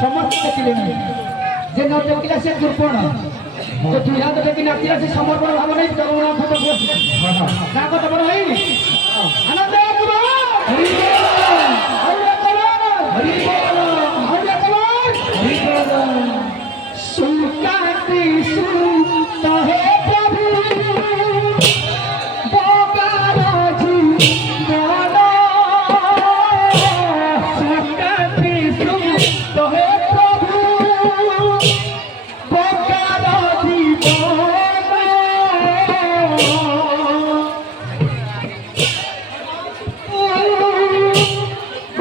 ସମସ୍ତେ ଦେଖିଲେନି ଯେ ନ ଦେଖିଲା ସେ ଦୁର୍ବଳ যে দুই হাত দেখি নাচি আছে সমর্পণ ভাব নেই জগন্নাথ না কথা বড় হয়নি আনন্দ সুকাতি সুত হে প্রভু বগারাজি বল সুকাতি সুত হে প্রভু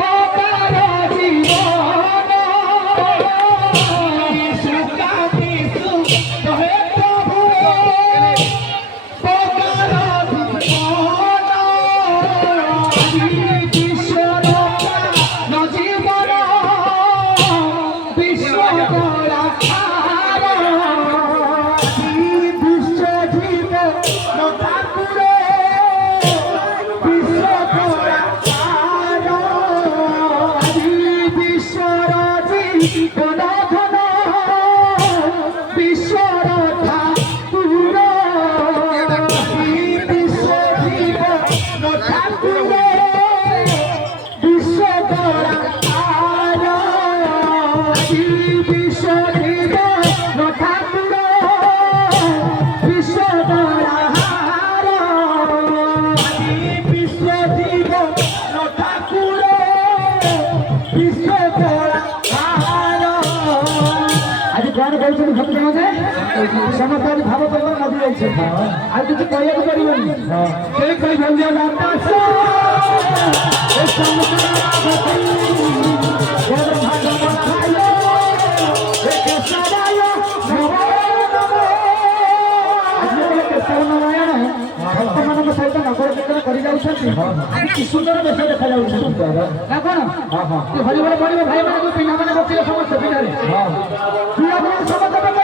বগারাজি समस्त भाव कर नदी जाइए आज किसी कहू भक्त सहित नगर कीर्तन कर सुंदर बेश देखा ना कौन हरिबल पड़े भाई मैंने पिला मैंने बस समस्त पिलारे समस्त पकड़ा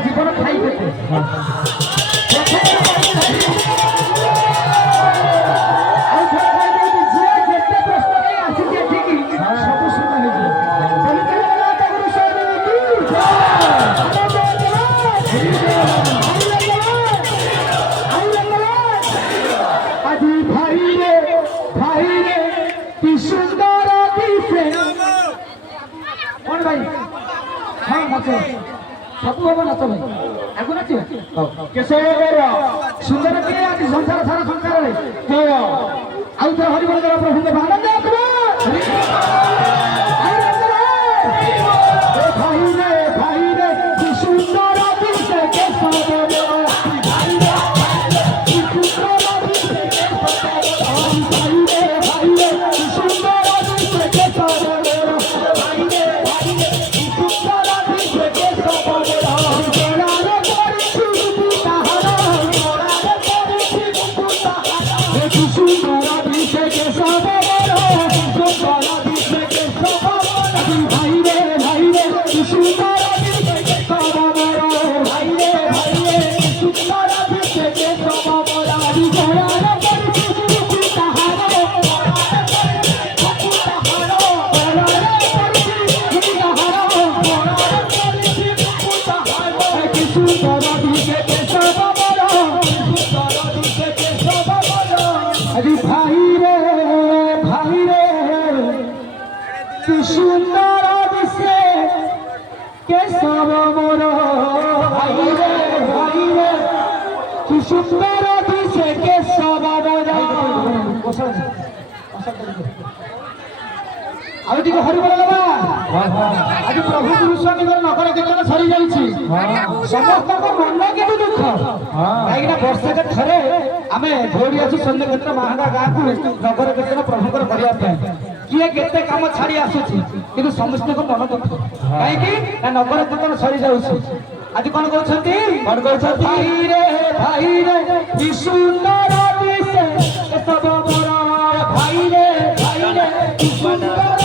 जीवन खाई सबू हम नाच भाई आगु नाच सुंदर किए आज संसार सारा संसार आउ तो हरिबल प्रभु के आनंद भाई रे सुंदर हरिबल आज प्रभु गुरुस्वामी नगर कीर्तन सरी जा समस्त मन के दुख कहीं वर्षा के थे आम दौड़ी आसु सन्य क्षेत्र महांगा गाँव को नगर कीर्तन प्रभुकर करने किए के कम छाड़ी आसूसी कि समस्त मन दुख कहीं नगर कीर्तन सरी जा आज कौन कहते भाई रे सुंदर भाई रे सुंदर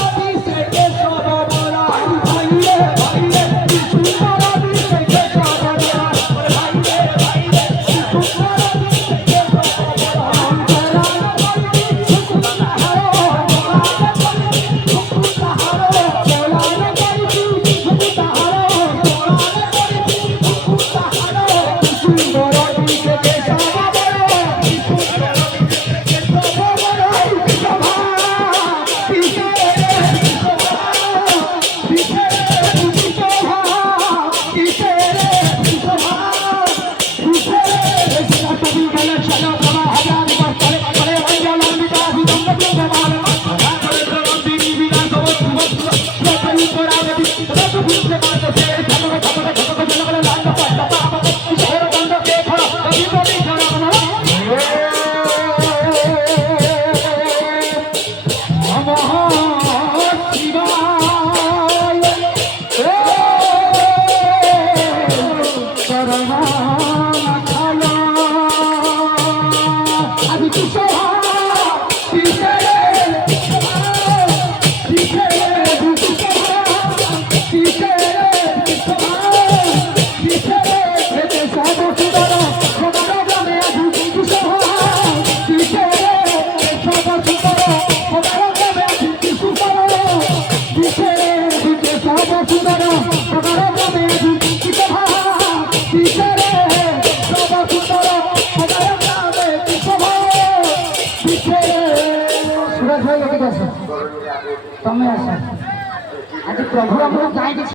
ତମେ ଆସ ଆଜି ପ୍ରଭୁ ଆମର ଗାଈ